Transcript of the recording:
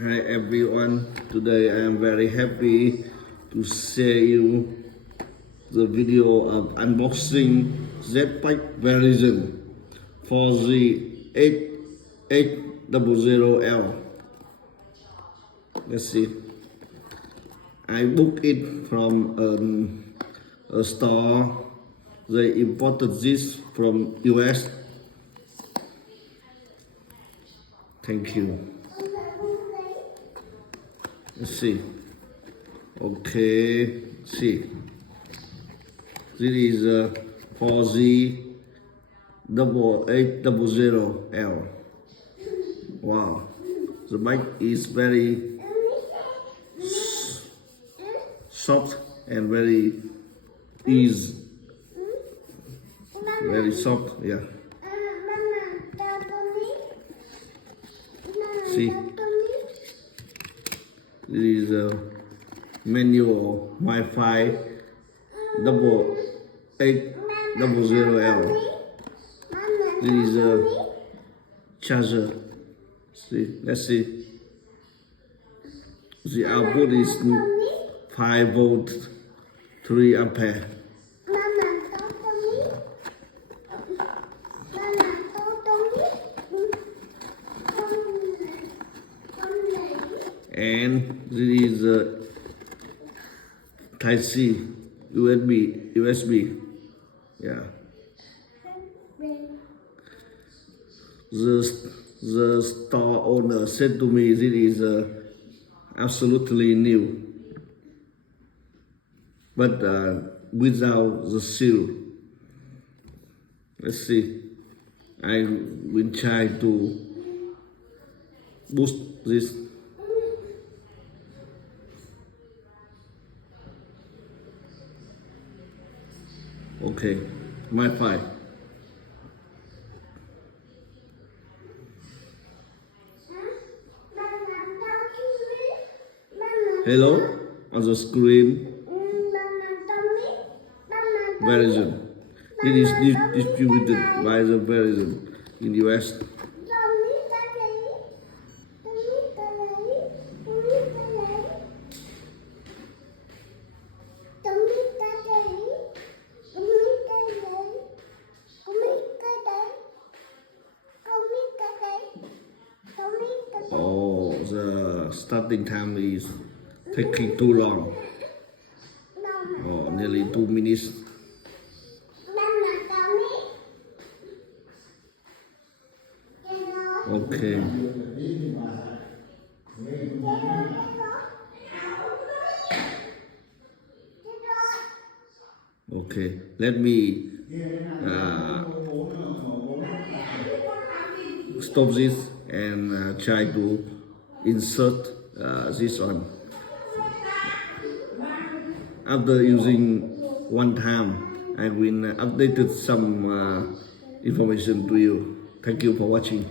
Hi everyone, today I am very happy to share you the video of unboxing Jetpack Verizon 4G8800L. Let's see. I booked it from a store. They imported this from US. Thank you. Let's see. Okay, see. This is a 4G8800L. Wow, the bike is very soft and very very soft. Yeah. See. This is a manual Mifi8800L. This is a charger. See, let's see. The output is 5 volt, 3 ampere. And this is a Type C, USB. Yeah. The store owner said to me this is absolutely new, but without the seal. Let's see. I will try to boost this. Okay, Mifi. Hello, on the screen. Verizon. It is distributed by the Verizon in the US. Oh, the starting time is taking too long. Oh, nearly 2 minutes. Okay. Okay, let me stop this and try to insert this on. After using one time, I will update some information to you. Thank you for watching.